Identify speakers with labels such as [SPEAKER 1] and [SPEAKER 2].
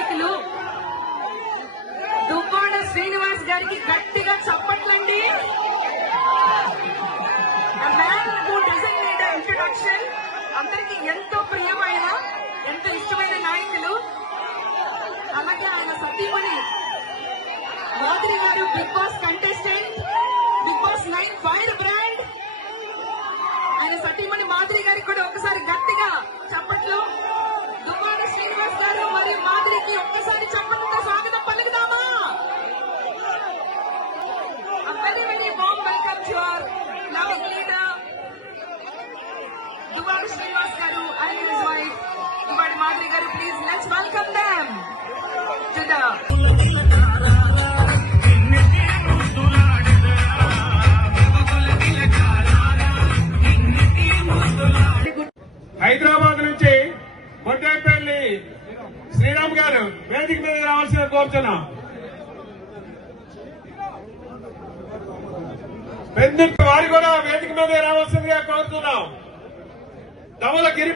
[SPEAKER 1] నాయకులు దుబ్బాడ శ్రీనివాస్ గారికి గట్టిగా చప్పట్లండి ఇంట్రొడక్షన్ ఇంట్రడక్షన్ అందరికి ఎంతో ప్రియమైన ఎంతో ఇష్టమైన నాయకులు. అలాగే ఆయన సతీమణి మాదిరి గారు big boss Babu Srinivas garu and his wife Duvvada Madhuri garu please let's welcome them to the
[SPEAKER 2] Hyderabad నుంచి బొడ్డేపల్లి శ్రీరామ్ గారు వేదిక మీద రావాల్సిన కోరుతున్నాం. పెద్ద వారు కూడా వేదిక మీద రావాల్సిందిగా కోరుతున్నాం. ధవల గిరి